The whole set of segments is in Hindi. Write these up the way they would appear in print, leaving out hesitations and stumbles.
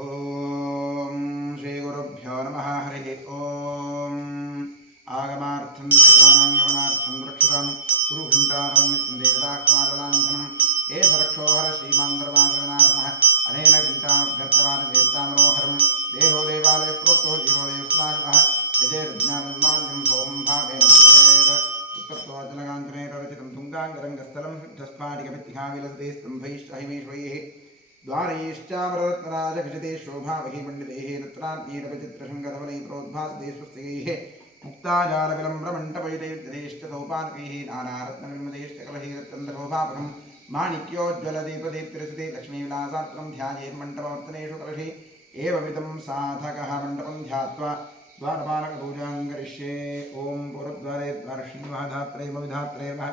ओम श्री गुरुभ्यो नमः हरि ओम आगमार्थं देवानांगमनार्थं रक्षतां गुरुघण्टारवन्नित्यं देवतात्मादलाञ्छनं ये सरक्षोहर श्रीमान्दरमादरनाथः अनेन घण्टामभ्यर्थवान् चेत्तामनोहरं देहो देवालय प्रोक्तो जीवो देवस्नागतः यजेर्ज्ञानन्माल्यं सोमं भावेन भूतवेद उत्तरत्वाचलकाञ्चने रचितं तुङ्गाङ्गरङ्गस्थलं शुद्धस्फाटिकमित्तिकाविलसते स्तम्भैश्चहिमेश्वरैः द्वारैश्चावरत्नराजखचिते शोभावहि पण्डितैः रत्नाद्यैरपचित्रशङ्कधवलैः प्रोद्भासते स्वस्तिकैः मुक्ताजालविलम्ब्रमण्टपयुतैर्जलैश्च सौपार्कैः नानारत्ननिर्मितैश्च कलशैरत्यन्तशोभापकं माणिक्योज्ज्वलदीपदीप्तिरचिते लक्ष्मीविलासात्रं ध्यायेन्मण्टपवर्तनेषु कलशे एवमिदं साधकः मण्डपं ध्यात्वा द्वारपालकपूजां करिष्ये ॐ पुरद्वारे द्वारश्रीनिवाधात्रे विधात्रे नमः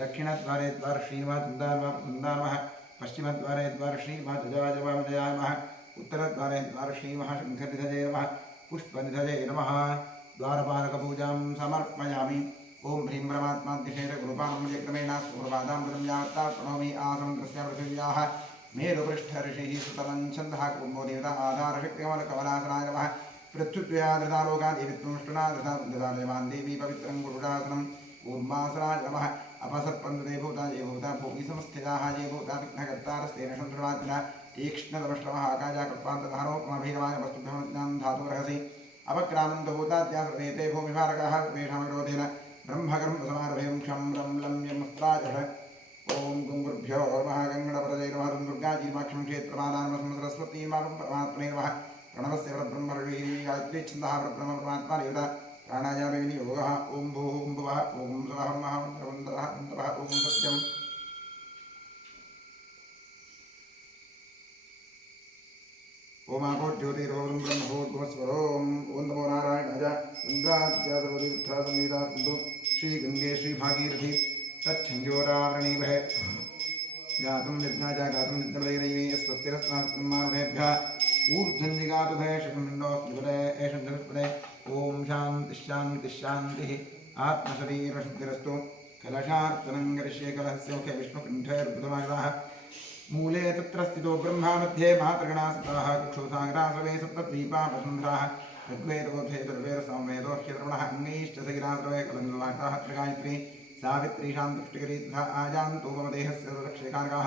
दक्षिणद्वारे द्वारश्रीनिवासन्दानमः पश्चिमद्वारे द्वारश्रीनिवासजवाजवामजयाय नमः उत्तरद्वारे द्वारश्रीमहाशङ्करनिधये नमः पुष्पनिधये नमः द्वारपालकपूजां समर्पयामि ओं ह्रीं परमात्माध्यक्षेण क्रमेण सूर्यपादामृतं यावत्ता प्रणोमि आसनं तस्य पृथिव्याः मेरुपृष्ठऋषिः सुतलं छन्दः कुम्भो देवता आधारशक्तिकमलकमलासनाय नमः पृथ्व्याधृतालोकादेवित्वं ष्टुनाधृतादेवान् देवी पवित्रं गुरुडासनं कूर्मासनाय नमः अपसर्पन्तते भूता ये भूता भूमि संस्थिताः ये भूता विघ्नकर्तारस्तेन शत्रुवाचिनः तीक्ष्णदमश्रमः आकाशाकल्पान्तधारोपमभिरमाय वस्तुभ्यमज्ञां धातुरहसि अपक्रामन्त भूताद्या सर्वेते भूमिभारकाः सर्वेषां विरोधेन ब्रह्मकर्मसमारभेयं क्षं रं यमस्त्राजः ॐ गुरुभ्यो नमः गङ्गणपतये नमः दुर्गाजीमाक्षं क्षेत्रमादानमसं सरस्वतीमां परमात्मने नमः प्रणवस्य परब्रह्मर्षिः गायत्री छन्दः परब्रह्म परमात्मा देवता प्राणायामविनियोगः ॐ भूः ॐ भुवः ॐ स्वः महामन्त्रवन्दरः मन्त्रः ॐ सत्यम् ओम आपो ज्योतिरोम ब्रह्मभूर्भुवस्वरोम ओम नमो नारायणाय गंगाद्यासवतीर्थासन्निधातु श्री गंगे श्री भागीरथी तच्छंजोरावृणीभे गातुं यज्ञाय गातुं यज्ञबलैरैवे स्वस्तिरस्मात्ब्रह्मारुणेभ्यः ऊर्ध्वन्दिगातुभे शतमिण्डोऽस्मिपदे एषण्डविपदे ओम शान्तिः शान्तिः शान्तिः आत्मशरीरशुद्धिरस्तु कलशार्चनं करिष्ये कलहस्य मुखे विष्णुकण्ठे रुद्रमागताः मूले तत्र स्थितो ब्रह्मा मध्ये मातृगणास्ताः कुक्षोसागरासवे सप्तद्वीपावसुन्धराः ऋग्वेदोऽथेतुर्वेदसामवेदोह्यश्रवणः अङ्गैश्च सगिरासवे कलङ्गलाटाः त्रिगायत्री सावित्री शान्तपुष्टिकरी तथा आजान्तोपमदेहस्य रक्षकार्काः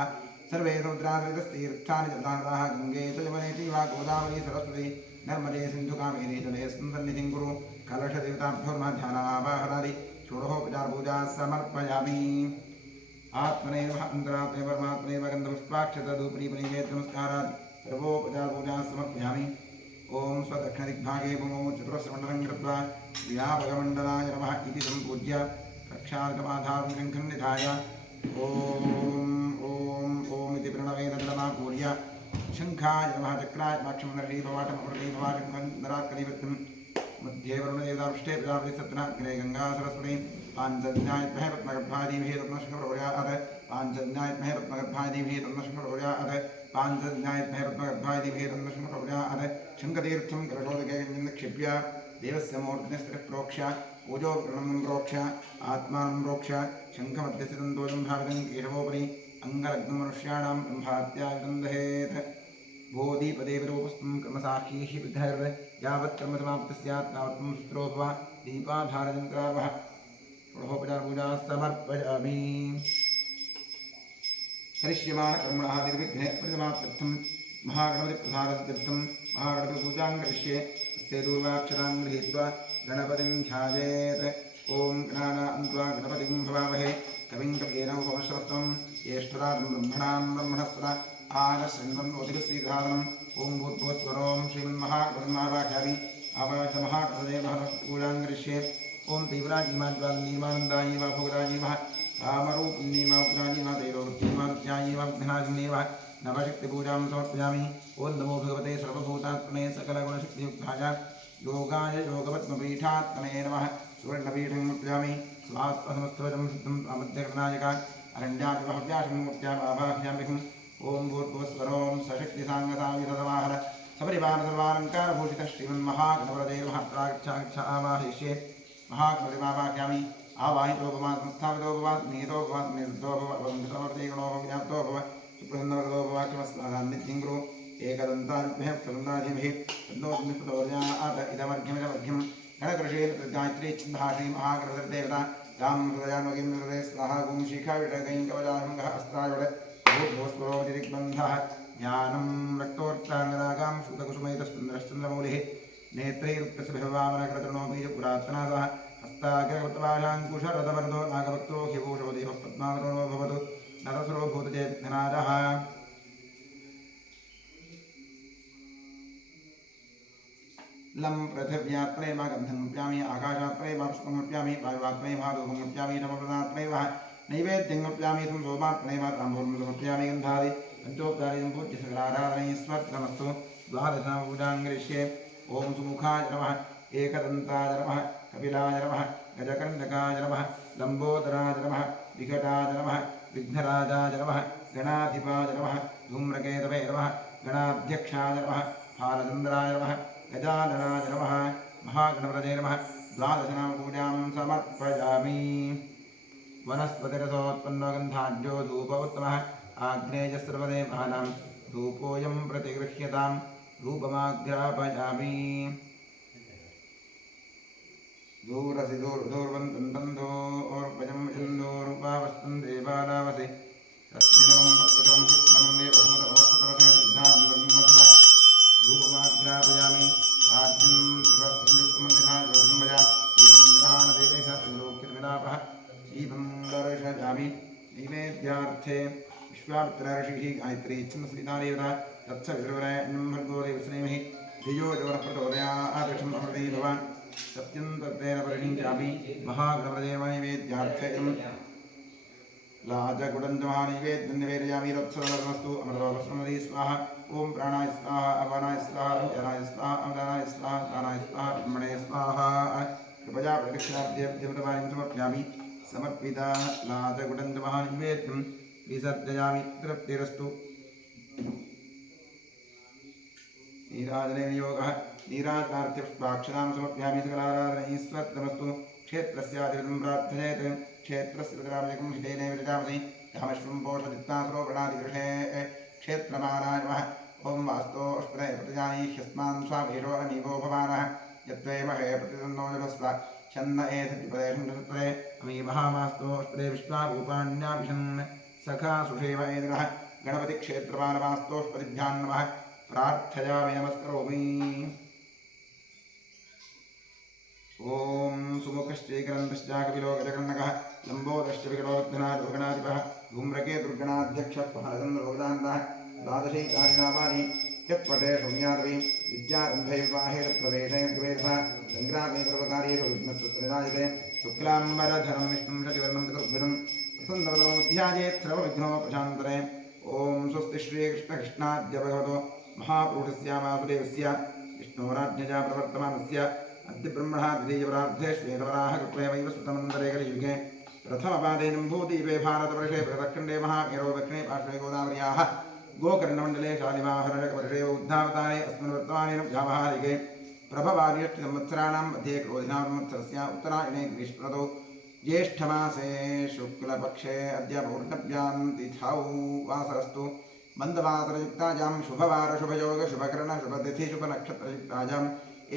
सर्वे समुद्रासरितस्तीर्थानि जलाधाराः गङ्गे च यमुने चैव गोदावरी सरस्वती नर्मदे सिन्धुकावेरी जलेऽस्मिन् सन्निधिं कुरु कलशदेवताभ्यो नमः ध्यानावाहनादि षोडशोपचारपूजा समर्पयामि आत्मने नमः अन्तरात्मने परमात्मने नमः गन्धपुष्पाक्षतधूपदीपनैवेद्य नमस्कारात् सर्वोपचारपूजां समर्पयामि ॐ स्वदक्षिणदिग्भागे भूमौ चतुरस्रमण्डलं कृत्वा व्यापकमण्डलाय नमः इति सम्पूज्य रक्षार्थमाधारं शङ्खं निधाय ॐ इति प्रणवेन जलमापूर्य शङ्खाय नमः चक्राय माक्षमन्दरीभवाटमृतैभवाटं मध्ये वरुणदेवतापृष्ठे प्रजापति सत्यनाग्रे गंगा सरस्वती पाञ्चज्ञायत्महे पद्मगर्भादिभिः रत्नशङ्करौर्यात् पाञ्चज्ञायत्महे पद्मगर्भादिभिः रत्नशङ्करौर्यात् पाञ्चज्ञायत्महे पद्मगर्भादिभिः रत्नशङ्करौर्यात् शङ्खतीर्थं कलशोदके निक्षिप्य देवस्य मूर्तिनिस्त्रिः प्रोक्ष्य पूजोपकरणं प्रोक्ष्य आत्मानं प्रोक्ष्य शङ्खमध्यस्थितं दोषं भावितं केशवोपरि अङ्गलग्नं मनुष्याणां ब्रह्मात्यायुधं दहेत् बोधिपदे विरूपस्थं कर्मसाक्षी विधर् यावत् कर्म समाप्ति स्यात् तावत् सुस्रो भव दीपाधारजङ्कावः षोडशोपचारपूजा समर्पयामि करिष्यमाणकर्मणः निर्विघ्ने प्रतिमाप्त्यर्थं महागणपतिप्रसादत्यर्थं महागणपतिपूजां करिष्ये हस्ते दूर्वाक्षरां गृहीत्वा गणपतिं ध्यायेत् ॐ गणानान्त्वा गणपतिं भवामहे कविं कवीनामुपमश्रवस्तमं ज्येष्ठराजं ब्रह्मणां ब्रह्मणस्पदा आनश्रन्वन्नोतिरश्रीधारणम् ॐ भूर्भुवस्वरों श्रीमन्महागणपतिमावाचामि आवाचमहागणपतिपूजां करिष्ये ॐ तीव्राजीमाज्वालनीमानन्दायी वा भोगराजी वा रामरूपिणीमा उग्राजी वा तैरोवृत्तीमा विद्यायी वा विघ्नाग्नी वा नवशक्तिपूजां समर्पयामि ॐ नमो भगवते सर्वभूतात्मने सकलगुणशक्तियुक्ताय योगाय योगपद्मपीठात्मने नमः सुवर्णपीठं समर्पयामि स्वात्मसमस्तवचं शुद्धं सामध्यगणनायका अरण्याभिवहव्याशं मूर्त्याम् आवाह्याम्यहम् ॐ भूर्भुवस्वरों सशक्तिसाङ्गसायुधसमाहर सपरिवारसर्वालङ्कारभूषितः श्रीमन्महागणपतये नमः प्रागच्छागच्छ आवाहयिष्ये महागणपतिमावाह्यामि आवाहितोपवात् संस्थापितोपवात् निहितोपवात् निरुद्धोपवात् वन्दितोपवृते गणोपव्याप्तोपव सुप्रसन्नवरदोपवाक्यमस्नादान्नित्यं गुरु एकदन्तादिभ्यः प्रदन्तादिभिः तन्नोर्जात इदमर्घ्यमिदमर्घ्यं गणकृषेण गायत्री छन्दहाश्री महागणपतिर्देवता तां हृदयान्वगिं हृदये स्वाहा गुं शिखाविटगैं कवचाहङ्गः अस्त्रायुड भूर्भुवस्वरोदिग्बन्धः ज्ञानं रक्तोत्ताङ्गदागां शुद्धकुसुमैतस्पन्दश्चन्द्रमौलिः नेत्रैरुक्तसभिर्वामनकृतृणो बीजपुरात्तना सह हस्ताग्रवत्पाशाङ्कुशरथवरदो नागभक्तो हिभूषो देवः पद्मावरो भवतु नरसरो भूतचेतनारः लं पृथिव्यात्मने मा गन्धमुप्यामि आकाशात्मने मा पुष्पमुप्यामि वायुवात्मने मा धूपमुप्यामि नमप्रदात्मने वा नैवेद्यमुप्यामि सोमात्मने मा ताम्बूलमुपयामि गन्धादि पञ्चोपचारिं पूज्य सकलाराधनैस्वर्गमस्तु द्वादशपूजां करिष्ये ॐ सुमुखाय नमः एकदन्ताय नमः कपिलाय नमः गजकर्णकाय नमः लम्बोदराय नमः विकटाय नमः विघ्नराजाय नमः गणाधिपाय नमः धूम्रकेतवे नमः गणाध्यक्षाय नमः फालचन्द्राय नमः गजाननाय नमः महागणपतये नमः द्वादशनामपूजां समर्पयामि वनस्पतिरसोत्पन्नो गन्धाढ्यो धूप उत्तमः आग्नेयस्रवदेवानां धूपोऽयं प्रतिगृह्यतां धूपमाग्रापयामि दूरसि दूर्वन्तं तन्दोर्पजं इन्दोरुपावस्तं देवानावसि तस्मिन्नं प्रजं सुष्णं देवभूतमवस्तुतवसे सिद्धानं ब्रह्मस्य धूपमाग्रापयामि राज्यं त्रिवत्संयुक्तमन्दिरा योजनमया श्रीमन्द्रहानदेवेशत्रिलोक्यविलापः जीवं दर्शयामि नैवेद्यार्थे विश्वामित्रऋषिः गायत्री छन्दस्वितादेवता तत्सवितुर्वरेण्यं भर्गो देवस्नेमिः धियो यो नः प्रचोदयात् अमृते भवान् सत्यं तत्तेन परिणीयामि महागणपतये नैवेद्यार्थे लाजगुडञ्जमहानैवेद्यं निवेदयामि तत्सर्वमस्तु अमृतोपस्मृति स्वाहा ॐ प्राणाय स्वाहा अपानाय स्वाहा अञ्जनाय स्वाहा अमदानाय स्वाहा दानाय स्वाहा ब्रह्मणे स्वाहा कृपया प्रदक्षिणाभ्यमृतवाणीं समर्पयामि समर्पिता लाजगुडञ्जमहानैवेद्यं विसर्जयामि तृप्तिरस्तु नीराजने नियोगः नीराजनार्थ्यपुष्पाक्षरां समर्पयामि सकलाराधनैस्वर्गमस्तु क्षेत्रस्यादिविदं प्रार्थयेत् क्षेत्रस्य विरामयकं हितेन विरजामसि कामश्वं पोषदित्तासुरो प्रणादिदृशे क्षेत्रमानाय नमः ॐ वास्तोष्पदे प्रतिजानी ह्यस्मान् स्वामीशो अमीवो भवानः यत्त्वे महे प्रतिदन्नो जलस्व छन्न एतद्विपदेशं जलत्वरे अमी महामास्तोष्पदे विश्वारूपाण्याभिषन् सखा सुषेव एदिनः गणपतिक्षेत्रपालमास्तोष्पदिभ्यां नमः प्रार्थयामि नमस्करोमि ॐ सुमुखश्चैकरन्तश्चाकपिलो गजकर्णकः लम्बोदश्च विकटोद्धनादुर्गणाधिपः धूम्रकेतुर्गणाध्यक्षः पहलचन्द्रोदान्तः द्वादशैकादिनापानि यत्पटे शून्यादपि विद्यारम्भैर्वाहेरप्रवेशैर्द्वेषः सङ्ग्रामे सर्वकार्येषु विघ्नस्तुत्रिनायते शुक्लाम्बरधरं विष्णुं शशिवर्णं चतुर्भुजं प्रसन्नवदनोऽध्यायेत् सर्वविघ्नो प्रशान्तरे ॐ स्वस्ति श्रीकृष्णकृष्णाद्य भगवतो महापुरुषस्य वासुदेवस्य विष्णोराज्ञया प्रवर्तमानस्य अद्य ब्रह्मणः द्वितीयपरार्धे श्वेतवराह कृत्वैव सुतमन्तरे कलियुगे प्रथमपादेनं भूदीपे भारतवर्षे बृहत्खण्डे महामेरो दक्षिणे पार्श्वे गोदावर्याः गोकर्णमण्डले शालिवाहरणकवर्षे उद्धावतारे अस्मिन् वर्तमानेन व्यावहारिके प्रभवादिषष्टिसंवत्सराणां मध्ये क्रोधिनां संवत्सरस्य उत्तरायणे ग्रीष्मऋतौ ज्येष्ठमासे शुक्लपक्षे अद्य पौर्णव्यां तिथौ वासरस्तु मन्दवासरयुक्तायां शुभवारशुभयोगशुभकरणशुभतिथि शुभनक्षत्रयुक्तायाम्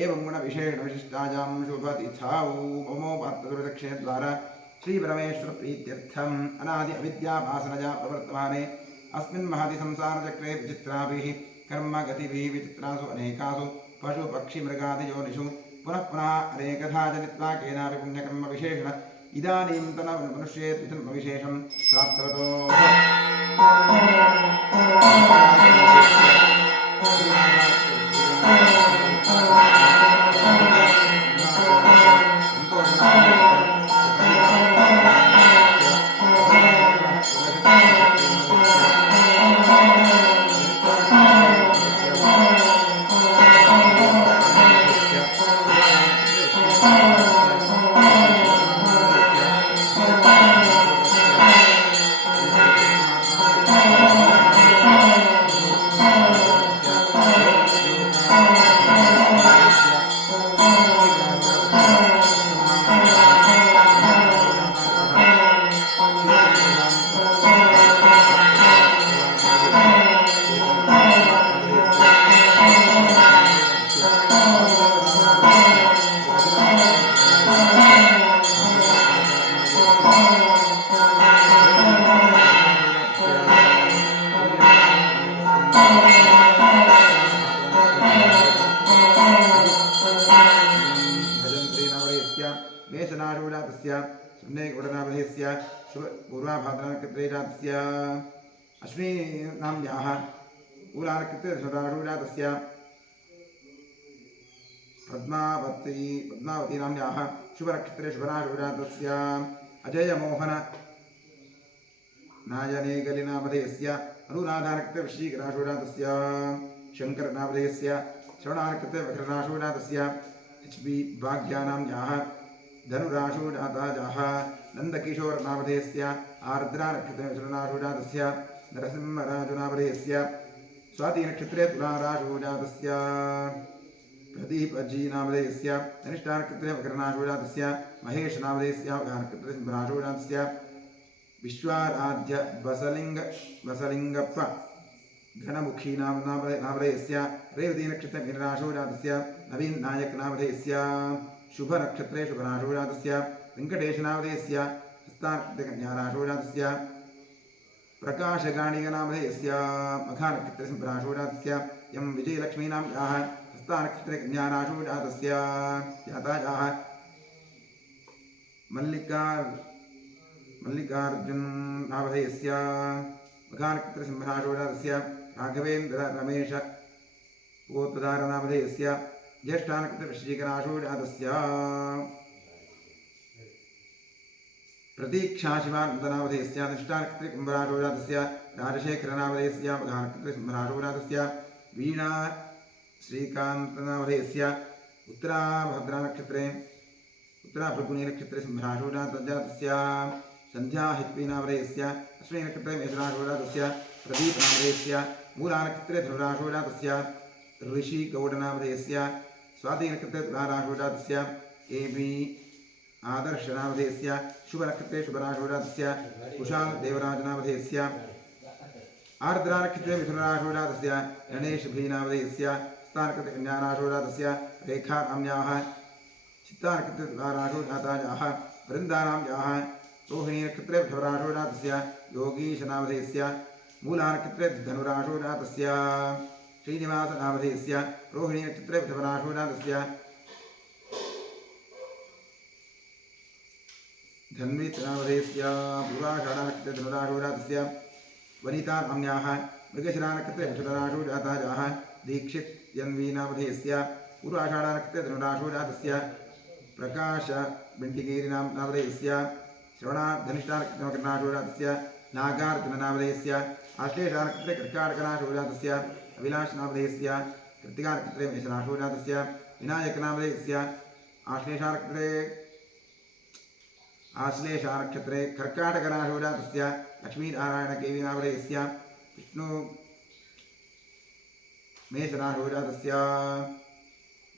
एवं गुणविशेषविशिष्टायां शुभतिथौ ममोपात्तदुर्दक्षिणद्वारा श्रीपरमेश्वरप्रीत्यर्थम् अनादि अविद्यावासनया प्रवर्तमाने अस्मिन् महति संसारचक्रे विचित्राभिः कर्मगतिभिः विचित्रासु अनेकासु पशुपक्षिमृगादियोनिषु पुनः पुनः अनेकधा जनित्वा केनापि पुण्यकर्मविशेषेण इदानीं तन्मनुष्येत् जन्मविशेषं प्राप्तवतो भाद्रानक्षत्रे जातस्य अश्विनाम्याः मूलानक्षत्रे दशराशो जातस्य पद्मावती नाम्याः शुभनक्षत्रे शुभराशो जातस्य अजयमोहन नायनेगलिनामधेयस्य अनुराधानक्षत्रे वृश्चिकराशो जातस्य शङ्करनामधेयस्य श्रवणानक्षत्रे मकरराशो जातस्य HB भाग्यानाम्याः धनुराशो जाताजाः नन्दकिशोरनामधेयस्य आर्द्रानक्षत्रे मिथुनराशो जातस्य नरसिंहराजनामधेयस्य स्वातिनक्षत्रे तुलाराशो जातस्य प्रदीपजीनामधेयस्य धनिष्ठानक्षत्रे मकरराशो जातस्य महेशनामधेयस्य मघानक्षत्रे सिंहराशो जातस्य विश्वाराध्य बसलिंगप्प घनमुखी नामधेयस्य रेवतीनक्षत्रे मीनराशो जातस्य नवीन नायक नामधेयस्य शुभनक्षत्रे शुभराशो जातस्य वेङ्कटेशनामधेयस्य हस्तानक्षत्रे कन्याराशो जातस्य प्रकाशगाणिकनामधेयस्य मघानक्षत्रे सिंहराशो जातस्य यं विजयलक्ष्मीनाम्याः हस्तानक्षत्रे कन्याराशो जातस्य जातायाः मल्लिकार्जुन नामधेयस्य मघानक्षत्रे सिंहराशो जातस्य राघवेन्द्र रमेश गोत्रधारनामधेयस्य ज्येष्ठानक्षत्रे वृश्चिकराशो जातस्य प्रतीक्षाशिवानन्दनामधेयस्य निष्ठानक्षत्रे कुम्भराशो जातस्य राजशेखरनामधेयस्य मघानक्षत्रे सिंहराशो जातस्य वीणा श्रीकान्तनामधेयस्य उत्तराभद्रानक्षत्रे उत्तराफल्गुनीनक्षत्रे सिंहराशो जातस्य संध्या हित्वीनामधेयस्य अश्विनीनक्षत्रे मेषराशो जातस्य प्रदीपनामधेयस्य मूलानक्षत्रे धनुराशो जातस्य ऋषिगौडनामधेयस्य स्वातिनक्षत्रे तुलाराशो जातस्य AB आदर्शनामधेयस्य शुभनक्षत्रे शुभराशो जातस्य कुशालदेवराजनामधेयस्य आर्द्रानक्षत्रे मिथुनराशो जातस्य गणेशभीनामधेयस्य स्थानकृते कन्याराशो जातस्य रेखानाम्याः चित्तानक्षत्रे तुलाराशो जातायाः वृन्दानाम्याः रोहिणीनक्षत्रे वृषभराशो जातस्य योगीशनामधेयस्य मूलानक्षत्रे धनुराशो जातस्य श्रीनिवासनामधेयस्य रोहिणीनक्षत्रे वृषभराशो जातस्य धन्वितनामधेयस्य पूर्वाषाढानक्षत्रे धनुराशो जातस्य वनितानाम्याः मृगशिरानक्षत्रे मिथुनराशो जातायाः दीक्षित यन्वीनामधेयस्य पूर्वाषाढानक्षत्रे धनुराशो जातस्य प्रकाश बेण्टिगेरिनामधेयस्य श्रवणाधनिष्ठानक्षत्रे मकरराशो जातस्य नागार्जुननामधेयस्य आश्लेषानक्षत्रे कर्काटकराशो जातस्य अभिलाषनामधेयस्य कृत्तिकानक्षत्रे मेषराशो जातस्य विनायकनामधेयस्य आश्लेषानक्षत्रे कर्काटकराशो जातस्य लक्ष्मीनारायणकेवीनामधेयस्य विष्णु मेषराशो जातस्य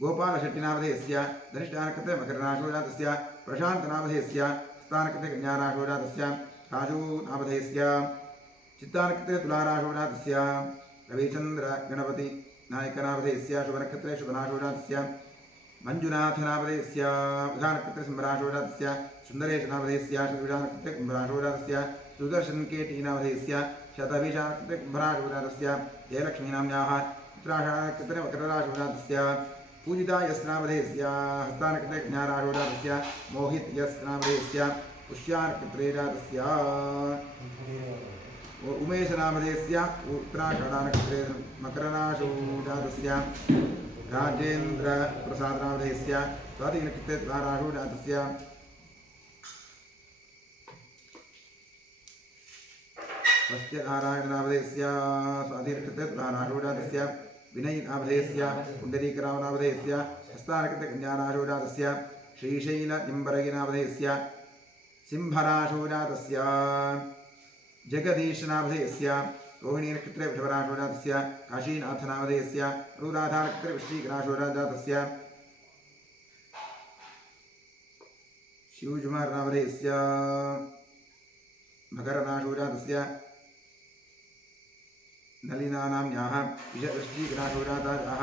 गोपालशेट्टिनामधेयस्य धनिष्ठानक्षत्रे मकरराशो जातस्य प्रशान्तनामधेयस्य स्थानकृते कन्याराशो जातस्य राजूनामधेयस्य चित्तानक्षत्रे तुलाराशो जातस्य रविचन्द्र गणपति नायकनामधेयस्य शुभनक्षत्रे शुभराशो जातस्य मंजुनाथनामधेयस्य मघानक्षत्रे सिंहराशो जातस्य सुन्दरेशनामधेयस्य शतभिषानक्षत्रे कुम्भराशो जातस्य सुदर्शनकेटीनामधेयस्य शतभिषानक्षत्रे कुम्भराशो जातस्य जयलक्ष्मीनाम्याः उत्तराषाढनक्षत्रे मकरराशो जातस्य पूजिता यस्नामधेयस्य हस्तानक्षत्रे कन्याराशो जातस्य मोहित यस्नामधेयस्य पुष्यानक्षत्रे जातस्य उमेशनामधेयस्य उत्तराषाढानक्षत्रे मकरराशो जातस्य राजेन्द्र प्रसादनामधेयस्य स्वातिनक्षत्रे तुलाराशो जातस्य वस्त्यनारायणनामधेयस्य स्वातिनक्षत्रे तुलाराशो जातस्य विनयनामधेयस्य पुण्डरीकरामनामधेयस्य हस्तानक्षत्रे कन्याराशो जातस्य श्रीशैलनिम्बरगिनामधेयस्य सिंहराशो जातस्य जगदीशनामधेयस्य रोहिणीनक्षत्रे वृषभराशो जातस्य काशीनाथनामधेयस्य अनुराधानक्षत्रे वृश्चिकराशो जातस्य शिवकुमारनामधेयस्य मकरराशो जातस्य नलिनानाम्याः वृश्चिकराशो जातायाः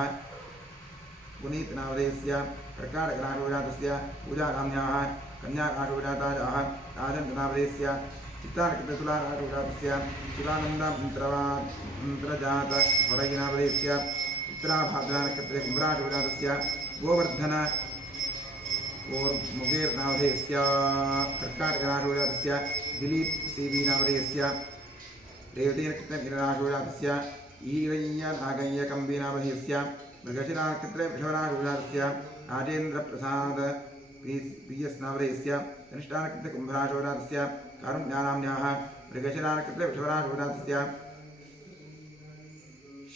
पुनीतनामधेयस्य कर्काटकराशो जातस्य पूजानाम्याः कन्याराशो जातायाः राजन्तनामधेयस्य चित्तानक्षत्रे तुलाराशो जातस्य तुलानन्दमन्त्रजात वरगिनामधेयस्य उत्तराभाद्रानक्षत्रे कुम्भराशो जातस्य गोवर्धन मुगेर्नामधेयस्य कर्काटकराशो जातस्य दिलीप सीवी नामधेयस्य रेवतीनक्षत्रमीनराशोजातस्य ईरय्य नागय्य कम्बीनामधेयस्य मृगशिरानक्षत्रे वृषभराशोजातस्य राजेन्द्रप्रसाद PS नामधेयस्य धनिष्ठानक्षत्रे कुम्भराशोजातस्य कारुण्यानाम्न्याः मृगशिरानक्षत्रे वृषभराशोजातस्य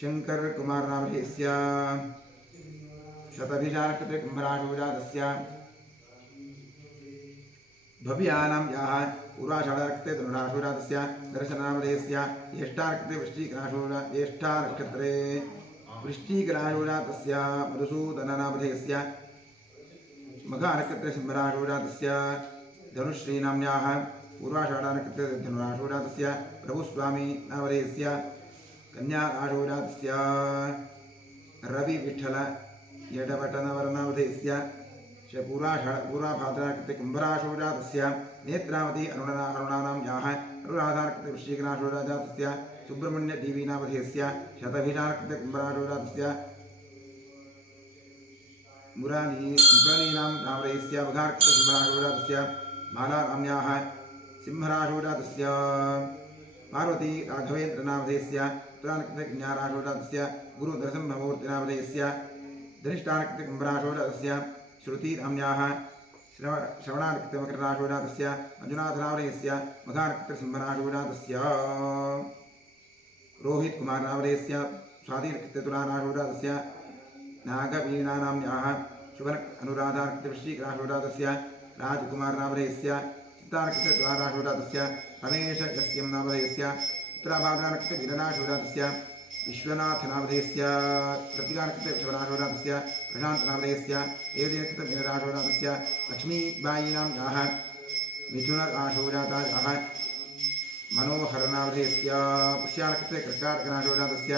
शंकर कुमार नामधेयस्य शतभिषानक्षत्रे कुम्भराशोजातस्य भव्यानाम्याः पूर्वाषाढनक्षत्रे धनुराशोजातस्य दर्शनामधेयस्य ज्येष्ठानक्षत्रे ज्येष्ठानक्षत्रे वृश्चिकराशोजातस्य मधुसूदननामधेयस्य मघानक्षत्रे सिंहराशोजातस्य धनुश्रीनाम्न्याः पूर्वाषाढनक्षत्रे धनुराशोजातस्य प्रभुस्वामी नामधेयस्य कन्याराशोजातस्य रविविठ्ठल यडवटनवरनामधेयस्य पूर्वाभाद्रानक्षत्रे कुम्भराशोजातस्य नेत्रावती अरुणानाम्याः अनुराधानक्षत्रे वृश्चिकराशोजातस्य सुब्रह्मण्य देवी नामधेयस्य शतभिषानक्षत्रे कुम्भराशोजातस्य मुरानीनां नामधेयस्य मघानक्षत्रे सिंहराशोजातस्य मालानाम्याः सिंहराशोजातस्य पार्वती राघवेन्द्रनामधेयस्य उत्तरानक्षत्रे कन्याराशोजातस्य गुरुनरसिंहमूर्तिनामधेयस्य धनिष्ठानक्षत्रे कुम्भराशोजातस्य श्रुतिनाम्न्याः श्रवणानक्षत्रे मकरराशोजातस्य मंजुनाथनामधेयस्य मघानक्षत्रे सिंहराशोजातस्य रोहित कुमार नामधेयस्य स्वातिनक्षत्रे तुलाराशोजातस्य नागवीणानाम्न्याः शुभन अनुराधानक्षत्रे वृश्चिकराशोजातस्य राजकुमार नामधेयस्य चित्तानक्षत्रे तुलाराशोजातस्य रमेश यस्यं नामधेयस्य उत्तराभाद्रानक्षत्रे वीरराशोजातस्य विश्वनाथ नामधेयस्य कृत्तिकानक्षत्रे वृषभराशोजातस्य प्रशांत नामधेयस्य देवतीनक्षत्रे मीनराशोजातस्य लक्ष्मीबायीनाम्याः मिथुनराशोजातायाः मनोहर नामधेयस्य पुष्यानक्षत्रे कर्काटकराशोजातस्य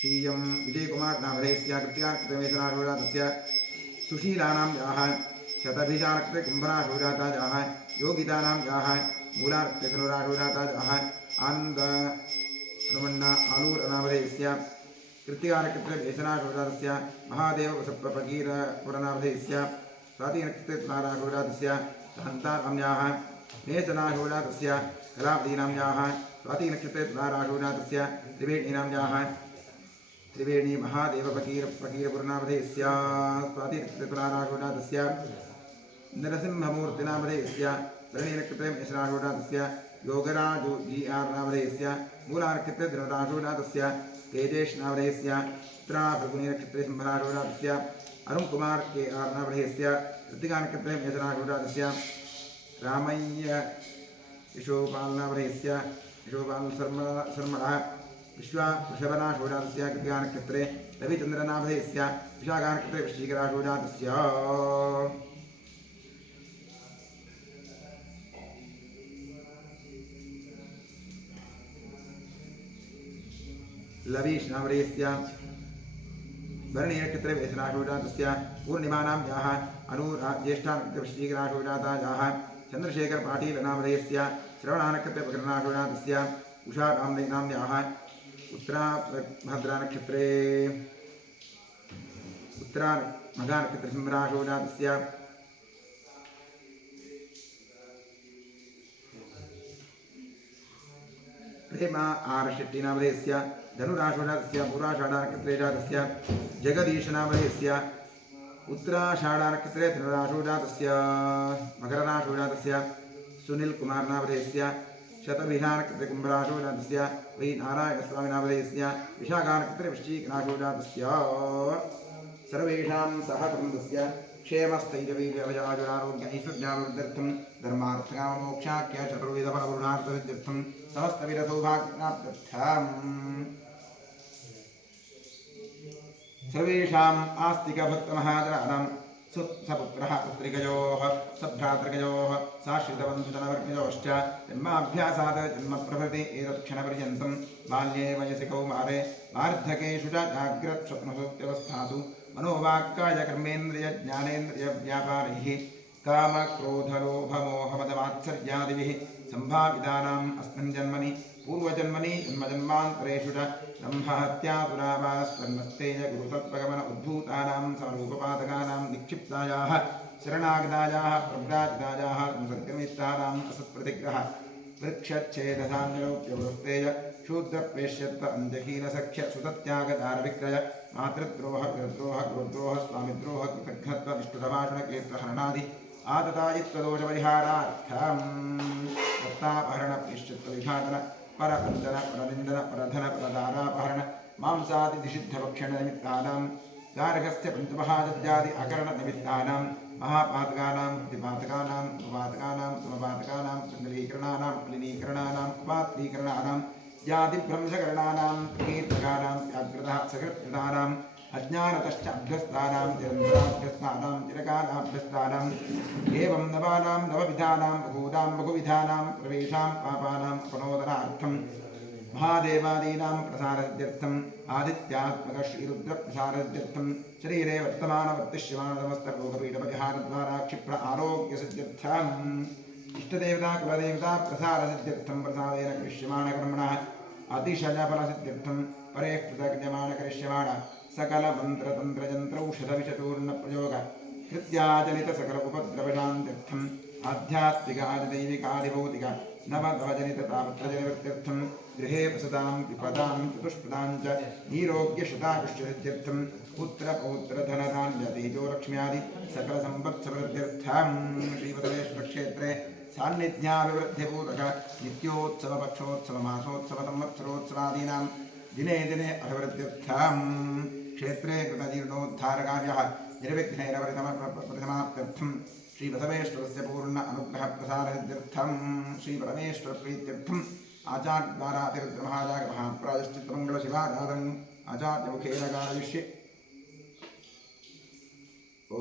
श्रीयं विजयकुमार नामधेयस्य कृत्तिकानक्षत्रे मेषराशोजातस्य सुशीलानाम्याः शतभिषानक्षत्रे कुम्भराशोजातायाः योगितानाम्याः मूलानक्षत्रे धनुराशोजातायाः आनंद हनुमन्ना आलूर नामधेयस्य कृत्तिकानक्षत्रे मेषराशोजातस्य महादेव वसप्रपकीरपुरनामधेयस्य स्वातिनक्षत्रे तुलाराशोजातस्य शान्तानाम्याः मेषराशोजातस्य कलावतीनाम्याः स्वातिनक्षत्रे तुलाराशोजातस्य त्रिवेणीनाम्याः त्रिवेणी महादेव फकीरपुरनामधेयस्य स्वातिनक्षत्रे तुलाराशोजातस्य नरसिंहमूर्तिनामधेयस्य भरणीनक्षत्रे मेषराशोजातस्य योगराजु GR नामधेयस्य मूलानक्षत्रे धनुराशोजातस्य तेजेश नामधेयस्य उत्तराफल्गुनीनक्षत्रे सिंहराशोजातस्य अरुणकुमार KR नामधेयस्य कृत्तिकानक्षत्रे मेषराशोजातस्य रामय्य यशोपाल नामधेयस्य यशोपाल शर्मणः वृषभराशोजातस्य कृत्तिकानक्षत्रे रविचन्द्रनामधेयस्य विशाखानक्षत्रे वृश्चिकराशोजातस्य लवीश नामधेयस्य भरणीनक्षत्रे मेषराशोजातस्य पूर्णिमानाम्याः ज्येष्ठानक्षत्रे वृश्चिकराशोजातायाः चंद्रशेखर पाटील नामधेयस्य श्रवणानक्षत्रे मकरराशोजातस्य उषा नाम्न्याः उत्तराभद्रानक्षत्रे मघानक्षत्रे सिंहराशोजातस्य प्रेमा R शेट्टी नामधेयस्य धनुराशोजातस्य पूर्वाषाढानक्षत्रे जातस्य जगदीश नामधेयस्य उत्तराषाढानक्षत्रे धनुराशोजातस्य मकरराशोजातस्य सुनील कुमार नामधेयस्य शतभिषानक्षत्रे कुम्भराशोजातस्य वै नारायणस्वामी नामधेयस्य विशाखानक्षत्रे वृश्चिकराशोजातस्य सर्वेषां सहकुटुम्बस्य क्षेमस्थैर्यवीर्यभयाजुरारोग्यैश्वर्याभिवृद्ध्यर्थं धर्मार्थकाममोक्षाख्य चतुर्विधफलपुरुषार्थसिद्ध्यर्थं समस्तविधसौभाग्यप्राप्त्यर्थम् सर्वेषाम् आस्तिकभक्तमहाजनानां सपुत्रः पुत्रिकयोः सभ्रातृकयोः साश्रितबन्धुजनवर्गयोश्च जन्माभ्यासात् जन्मप्रभृति एतत्क्षणपर्यन्तं बाल्ये वयसि कौमारे वार्धकेषु च जाग्रत्स्वप्नसुप्त्यवस्थासु मनोवाक्कायकर्मेन्द्रियज्ञानेन्द्रियव्यापारैः कामक्रोधलोभमोहमदमात्सर्यादिभिः सम्भावितानाम् अस्मिन् जन्मनि पूर्वजन्मनि जन्मजन्मान्तरेषु च ब्रह्महत्यापुरावारस्वर्णस्तेज गुरुतत्त्वगमन उद्भूतानां समरूपपादकानां निक्षिप्तायाः शरणागतायाः प्रव्राजितायाः संसर्गनिमित्तानाम् असत्प्रतिग्रह वृक्षच्छेदधान्यरोप्यवृत्तेय शूद्रप्रेष्यत्व अन्धहीनसख्य सुतत्यागदारविक्रय मातृद्रोह पितृद्रोह गुरुद्रोह स्वामिद्रोह कृतघ्नत्व निष्ठुतभाषणकेत्रहरणादि आततायित्वदोषपरिहारार्थं दत्तापहरणप्रेष्यत्वविघातन परवन्दन परनिन्दन परधन परदारापहरण मांसादिनिषिद्धभक्षणनिमित्तानां गार्हस्थ्य पञ्चमहादत्यादि अकरणनिमित्तानां महापातकानां प्रतिपातकानां उपपातकानां समपातकानां सङ्गलीकरणानां फलिनीकरणानां उपात्रीकरणानां जातिभ्रंशकरणानां कीर्तकानां व्याघ्रतः सकृत्कृतानाम् अज्ञानतश्च अभ्यस्तानां निरन्तराभ्यस्तानां चिरकालाभ्यस्तानाम् एवं नवानां नवविधानां बहुविधानां प्रवेशां पापानां अपनोदनार्थं महादेवादीनां प्रसारसिद्ध्यर्थम् आदित्यात्मकश्रीरुद्रप्रसारसिद्ध्यर्थं शरीरे वर्तमानवर्तिष्यमानसमस्तरोगपीठपरिहारद्वारा क्षिप्र आरोग्यसिद्ध्यर्थम् इष्टदेवता कुलदेवता प्रसारसिद्ध्यर्थं प्रसादेन करिष्यमाणकर्मणः अतिशयफलसिद्ध्यर्थं परे कृतज्ञमानकरिष्यमाण सकलमन्त्रतन्त्रयन्त्रौषधविषचूर्णप्रयोग कृत्याजनितसकल उपद्रवशान्त्यर्थम् आध्यात्मिकादिदैविकादिभौतिक नवनवजनिततापत्रजनिवृत्त्यर्थं गृहे वसतां विपदां चतुष्पदां च नीरोग्यशतायुष्यसिद्ध्यर्थं पुत्रपौत्रधनधान्यतेजो लक्ष्म्यादि सकलसम्पत्समृद्ध्यर्थं श्रीपतलेश्वरक्षेत्रे सान्निध्याभिवृद्धिपूतक नित्योत्सवपक्षोत्सवमासोत्सवसंवत्सरोत्सवादीनां दिने दिने अभिवृद्ध्यर्थं क्षेत्रे कृतजीर्णोद्धारकार्यः निर्विघ्नैरवरितमाप्त्यर्थं श्रीबसवेश्वरस्य पूर्ण अनुग्रहप्रसारसिद्ध्यर्थं श्रीपरमेश्वरप्रीत्यर्थम् आचार्यद्वारातिरुद्रमहाजागमहाप्रायश्चित्तमङ्गलशिवाराधन् आचार्यमुखेन कारयिष्ये। ॐ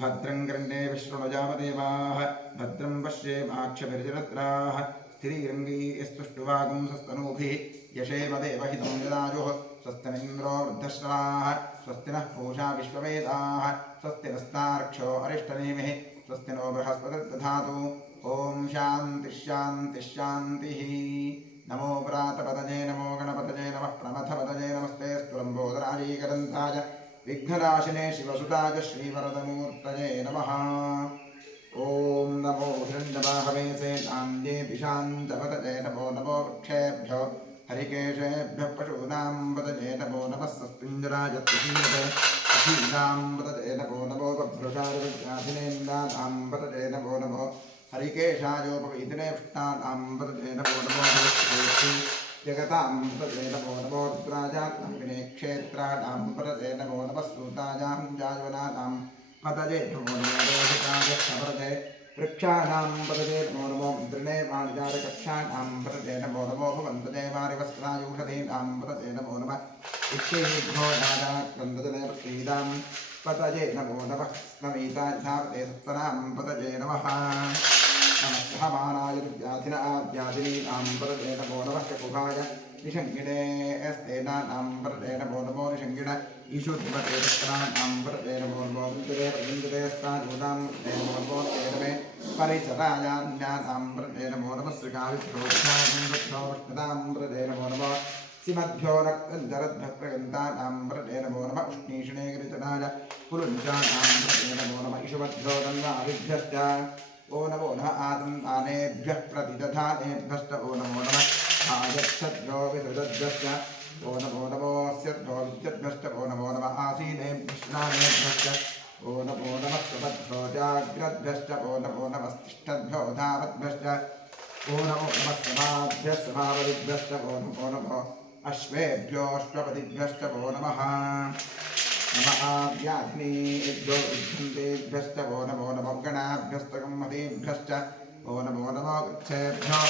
भद्रं कर्णे विष्णुजावदेवाः भद्रं पश्येमाक्षभिर्जरद्राः स्थिरीरङ्गैस्तुष्टुवागुंसस्तनूभिः यशेमदेवहितं यदायुः स्वस्तिनिन्द्रो वृद्धश्रवाः स्वस्ति नः पूषा विश्ववेदाः स्वस्ति नस्तार्क्ष्यो अरिष्टनेमिः स्वस्ति नो बृहस्पतिर्दधातु। ॐ शान्तिः नमो व्रातपतये नमो गणपतये नमः प्रमथपतये नमस्ते स्तुरम्बोदराजीकरन्ताय विघ्ननाशिने शिवसुताय श्रीवरदमूर्तये नमः। ॐ नमो हिरण्यवाहवे सेतान्ये शान्तपतये नमो नमो वृक्षेभ्यो हरिकेशेभ्यः पशूनां पतये नमो नमः सस्पिञ्जराय तुषीनां पतये नमो नमो बभ्रुषादिनेन्द्राणां पतये नमो नमो हरिकेशायोपवीतिने विष्णानां पतये नमो नमो जगतां पतये नमो नमो रुद्राजात्मने क्षेत्राणां पतये नमो नमः सूतायां जायवनानां पतये नमो नमो रोहिताय समरदे वृक्षाणां पतये नमो नमो इन्द्रणे वाणिजारकक्षाणां पतये नमो नमो भवन्तदे वारिवस्त्रायुषधीनां पतये नमो नमः इच्छेभ्यो राजाक्रन्दजनेपीदां पतये नमो नमः स्नमीताधावते सत्तनां पतये नमः नमः सहमानाय व्याधिनीनां पतये नमो नमः चकुभाय निषङ्गिणे स्तेनानां पतये नमो नमो निषङ्गिण ईशुद्धिपते सत्तनां पतये नमो नमो विन्दुदेस्ताजूनां पतये नमो नमो तेनमे परिचरायान्यानां पतये नमो नमः श्रीकाविभ्योक्षां पतये नमो नमः सिमद्भ्यो रक्तजरद्भप्रगन्तानां पतये नमो नमः उष्णीषणे गिरिजनाय पुरुञ्जानां पतये नमो नमः इषुवद्भ्यो दन्वादिभ्यश्च ओ नमो नमः आदन्तानेभ्यः प्रतिदधानेभ्यश्च ओ नमो नमः आयच्छद्भ्यो विसृजद्भ्यश्च ओ नमो नमोऽस्यद्भ्यो विद्यद्भ्यश्च ओ नमो नमः आसीनेभ्यश्नानेभ्यश्च ओ नमो नमः स्वपद्भ्यो जाग्रद्भ्यश्च ओ नमो नमस्तिष्ठद्भ्यो धावद्भ्यश्च ओ नमो नमः समाभ्यः समावदिभ्यश्च ओ नमो नमः अश्वेभ्योऽश्वपदिभ्यश्च ओ नमः नमः व्याघ्नेभ्यो विद्धन्तेभ्यश्च ओ नमो नमो गणाभ्यस्तगम्मतेभ्यश्च ओ नमो नमो गच्छेभ्यो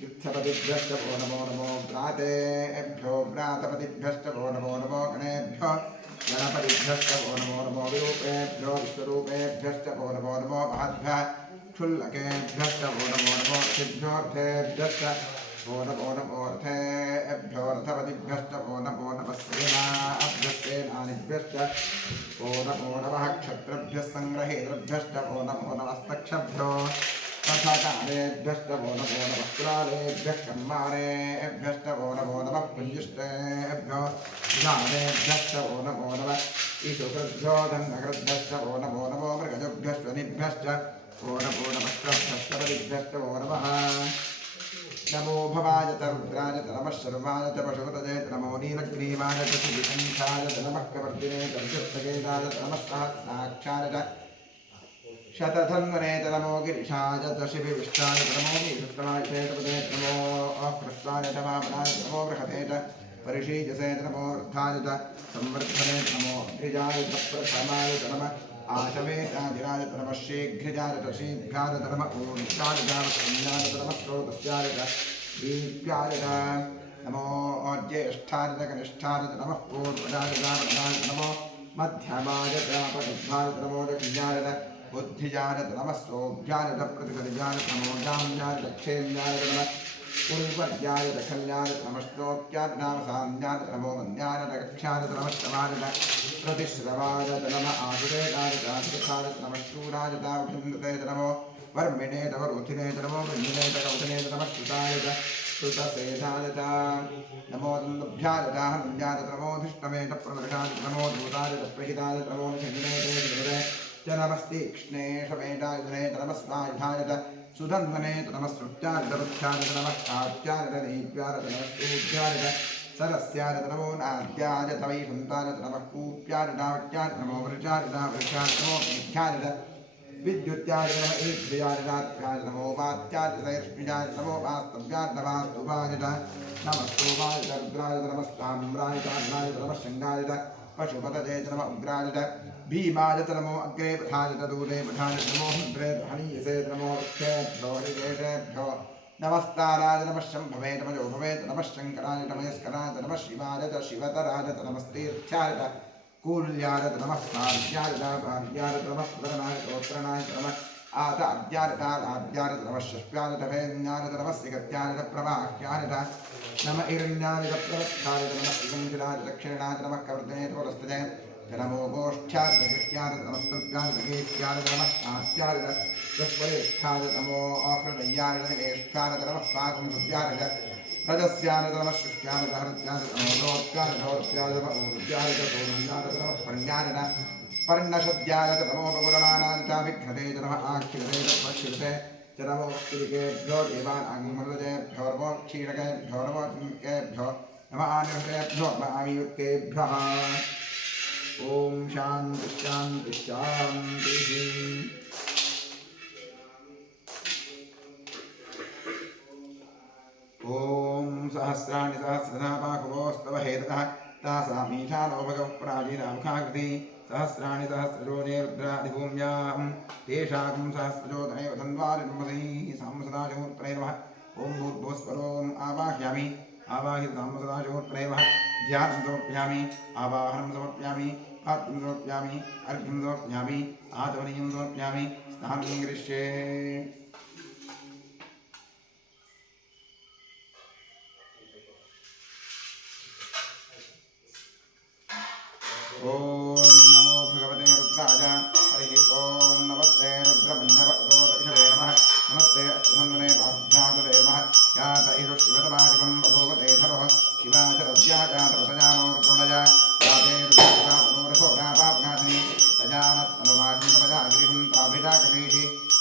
गच्छपतिभ्यश्च ओ नमो नमो व्रातेभ्यो व्रातपतिभ्यश्च ओ नमो नमो गणेभ्यो गणपतिभ्यश्च ओ नमो नमो विरूपेभ्यो विश्वरूपेभ्यश्च ओ नमो नमो महद्भ्यः क्षुल्लकेभ्यश्च ओ नमो नमो सिद्ध्योऽर्थेभ्यश्च ओ नमो नमो रथेभ्यो रथपतिभ्यश्च ओ नमो नमः सेनाभ्यश्च ओ नमो नमः क्षत्रभ्यः सङ्ग्रहेतृभ्यश्च ओ नमो नमस्तक्षभ्यो तथा कालेभ्यश्च वो नमो नमः कुलालेभ्यः कर्माणेभ्यश्च वो नमो नमः पुञ्जिष्टेभ्यो विधानेभ्यश्च वो नमो नमः ईशुकृभ्यो धन्नकृभ्यश्च वो नमो मृगजभ्यश्च वो नमो नमः परिभ्यश्च वो नमः नमो भवाय च रुद्राय च नमः शर्वाय च पशुपतये च नमो नीलग्रीवाय च श्रीकण्ठाय च नमः कवर्दिने च विशुद्धकेताय च नमः सहस्राक्षाय च शतधन्वने च नमो गिरिशाय च शिविविष्टाय च नमो नीलुत्तमाय च पदे च नमो कृष्णाय च वामनाय च नमो बृहते च परिशीजसे च नमो वृद्धाय च संवर्धने च नमो ध्रिजाय च प्रथमाय च नमः आशवेताजिराय च नमः शीघ्रजाय च शीघ्राय च नमः ऊर्जाय च संज्ञाय च नमः स्रोतस्याय च दीप्याय च नमो ज्येष्ठाय च कनिष्ठाय च नमः पूर्वजाय च नमो मध्यमाय च पटुभ्याय च नमो दक्षिणाय च बुद्धिजाय च नमः सौभ्याय च प्रतिपदिजाय च नमो जाम्याय च क्षेम्याय च नमः पूर्वर्याय च खल्याय च नमः श्लोक्याय च नाम साम्याय च नमो मन्याय च कक्ष्याय च नमः श्रवाय च प्रतिश्रवाय च नमः आसुरेताय च आसुरथाय च नमः शूराय च उठिन्दते च नमो वर्मिणे च वरुथिने च नमो वृन्दिने च कौथिने च नमः श्रुताय च श्रुतसेधाय च नमो दन्दभ्याय च हन्याय च नमो धिष्णवे च प्रदर्शाय च नमो दूताय च प्रहिताय च नमो निषङ्गिने च नमस्तीक्ष्णे शवेदायुधने च नमस्वायुधाय च सुधन्वने च नमः श्रुत्याय च वृक्षाय च नमः कात्याय च दीप्याय च नमः स्तूत्याय च सरस्याय च नमो नाद्याय च वैकुन्ताय च नमः कूप्याय च नाट्याय च नमो वृषाय च वृक्षाय च नमो मेघ्याय च विद्युत्याय च नमः ईद्रियाय च नाट्याय च नमो वात्याय च सैष्ण्याय च नमो वास्तव्याय च वास्तुवाय च नमः स्तोमाय च रुद्राय च नमः ताम्राय च अन्नाय च नमः शङ्गाय च पशुपतये च नमः उग्राय च भीमाय च नमो अग्रे पथाय च दूरे पठाय च नमो हन्त्रे हनीयसे च नमो वृक्षेभ्यो हरिकेशेभ्यो नमस्ताराय नमः शम्भवे नमो भवे नमः शङ्कराय नमस्कराय नमः शिवाय च शिवतराय च नमस्तीर्थ्याय च कूल्याय च नमः पार्याय च पार्याय च नमः प्रणाय च नमः आदाद्याय च आद्याय च नमः शष्प्याय च भेन्याय च नमः सिगत्याय च प्रवाह्याय च नमः इरण्याय च प्रवत्थाय च नमः सुगन्धिराय च दक्षिणाय च नमः कवर्धने च पुरस्तजे च नमो गोष्ठ्याय च गृह्याय च नमः स्तुभ्याय च गीत्याय च नमः हास्याय च दुष्परेष्ठाय च नमो आहृदय्याय च निवेष्ठाय च नमः पाकुंसुभ्याय च रजस्याय च नमः शुष्याय च हरत्याय च नमो दोत्याय च धौर्त्याय च नमः ऊर्जाय च सोनुन्याय च नमः पर्ण्याय च पर्णशद्याय च नमो बपुरमाणाय च विघ्नते च नमः आक्षिरते च प्रक्षिरते च नमो स्त्रीकेभ्यो देवानाङ्मृतेभ्यो नमो क्षीरकेभ्यो नमो चिङ्केभ्यो नमः आनिर्तेभ्यो नमः आयुक्तेभ्यः ओम शांति शांति शांति। ओम सहस्राणि सहस्रधा पाकुवोस्तव हेतः तासामीशानो भगवः प्राचीनामुखाकृति सहस्राणि सहस्रजोने रुद्राधिभूम्यां तेषां सहस्रजोतनैव धन्वारिन्मसैः साम्सदाशमूर्तये नमः। ओम भूर्भुवस्वरोम् आवाह्यामि आवाहि साम्सदाशमूर्तये नमः। ध्यानं समर्पयामि आवाहनं समर्पयामि पात्रं समर्पयामि अर्घ्यं समर्पयामि आचमनीयं समर्पयामि स्नानं करिष्ये। ओम नमो भगवते रुद्राय हरिः ओम नमस्ते रुद्रमन्यवदोदक्षिणे नमः नमस्ते अस्तुहन्वने पाभ्यादते नमः यात इषु शिवतमाशिवं बभूवते धरुः शिवाचरव्याजातवतजानो रुद्रमणया याते रुद्रातनोरघोरापापघातिनी तजानस्तनुवाचिन्तपजा गिरिशं ताभिजाकशीः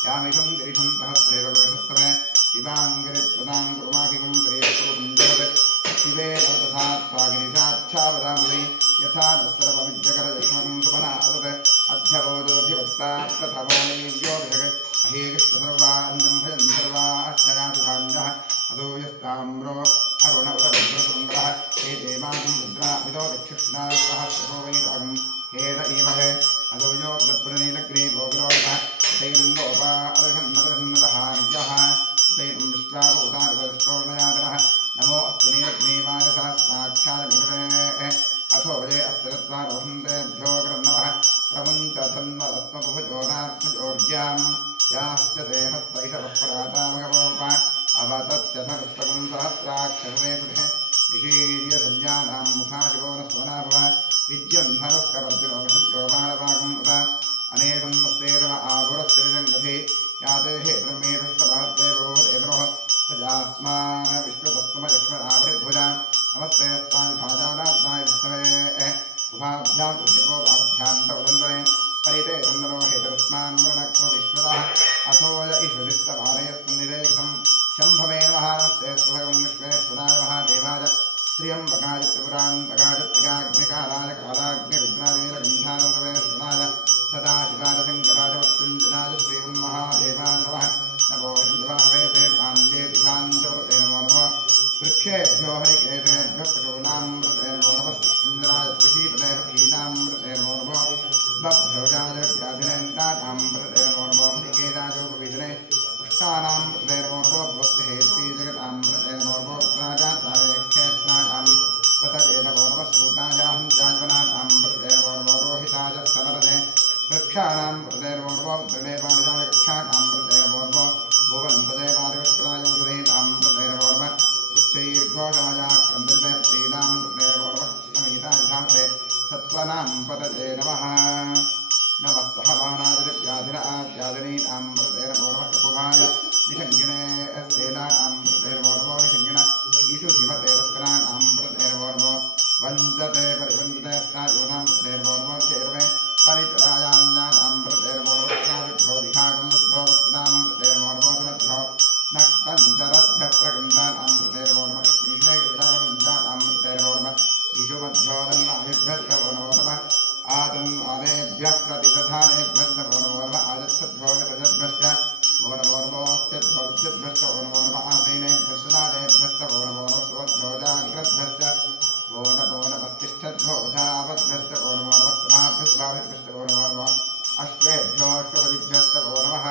यामिषं गिरिशं सहस्रेव पुरुषस्तमे शिवाङ्गिरित्वदां कुरुमाखिकं प्रेयकुरुकुञ्जवत् शिवे नवतथात्वा गिरिशाच्छावदामुदि यथा न सर्वमिज्जकरजष्मकं सुमनादत अध्यवोदोऽधिवत्ता प्रथमानेव्योभिषक् अहेकृष्णसर्वान्नं भजन् सर्वाश्चर्यासुधान्यः असो यस्ताम्रो अरुण उत रुद्रसुन्दरः हे देवागं रुद्राभितो दक्षिणासहस्रशो वैरागं हेद ईमहे असो यो तत्पुरनीलग्रीवो विरोधः उतैरङ्गोपा अदृषन्नदृषन्नदहार्यः उतैनं विश्वावोतारदृष्टोर्णयातनः नमो अस्तुनीलग्रीवाय सहस्राक्षाय विभृते अथो वजे अस्तिरत्वारोहन्तेभ्यो क्रन्नवः प्रमुञ्चधन्वदस्मभुजोनात्मजोर्ज्यां याश्च ते हस्तैषवः परातामगमोपा अवतत्यथरुष्टकं सहस्राक्षरे सुधे निशीर्य सञ्जानां मुखाशिरो न स्वनाभव विद्यन्धरुः कवर्जिनो विशुद्धो बाणवागम् उत अनेकं तस्येतम आभुरस्त्रिजङ्गधे याते हेत्रमेषस्तभवते भवतेद्रोः सजास्मान विश्वतस्तमलक्ष्मणावृद्भुजा नमस्ते अस्तानि भाजानात्नाय विष्णवे उभाभ्यां तुभ्यां तवदन्तरे परिते चन्दनो हेतरस्मान् वृणक्तो विश्वतः अथोज ईश्वरिस्तभारेऽस्मन्निरेक्षं शम्भवे नमः नमस्ते भगवन् विश्वेश्वराय महादेवाय त्र्यम्बकाय त्रिपुरान्तकाय त्रिकाग्निकाराय कालाग्निरुद्राय नीलकण्ठाय सदाशिवाय शङ्कराय मृत्युञ्जनाय श्रीमन्महादेवाय नमः नमो हिन्द्वाहवे ते कान्ते दिशान्तवते नमो नमः वृक्षेभ्यो हरिकेशेभ्यो पशूनामृते नमो नमः सुन्दराय कृषीपते पक्षीणामृते नमो नमः बभ्रजाय व्याधिनेन्द्राणामृते नमो नमः हरिकेशायोपवीजने पुष्टानामृते नमो नमः भवत्यहेति जगतामृते नमो नमः रुद्राजाताय क्षेत्राणां पतये नमो नमः सूताय हंसाजवनानामृते नमो नमः रोहिताय समरदे वृक्षाणामृते नमो नमः दृढे पाणिजाय कक्षाणामृते नमो नमः भुवन्तदे वारिवस्त्राय उदयेनामृते नमो नमः उच्चैर्घोषाय क्रन्दते प्रीणामृते नमो नमः कृष्णमीताय धामते सत्त्वनां पतये नमः नमः सहमानादिव्याधिराध्यादिनीनामृते नमो नमः कपुभाय निषङ्गिणे स्तेनानामृते नमो नमो निषङ्गिण ईषु धीमते रस्करानामृते नमो नमो वन्दते परिवन्दते स्नायोनामृते नमो नमो चेर्मे परितरायान्यानामृते नमो नमः स्नाविभ्यो दिखागमुद्भो वस्तुनामृते नमो नमो धनभ्यो नक्तञ्जरभ्यः प्रगन्धानामृते नमो नमः कृष्णेकटारगन्धानामृते नमो नमः ईषु मध्यो नन्नाभिभ्यः नमो नमः आदन्वादेभ्यः प्रतिदधानेभ्यः नमो नमः आजत्सद्भ्यो वितजद्भ्यश्च नमो नमोऽस्यभ्यो विद्युद्भ्यश्च नमो नमः आसीनेभ्यश्च दानेभ्यश्च नमो नमः सुवद्भ्यो जाग्रद्भ्यश्च नमो नमस्तिष्ठद्भ्यो धावद्भ्यश्च नमो नमः सभाभ्यश्च नमो नमः अश्वेभ्यो अश्वपतिभ्यश्च नमो नमः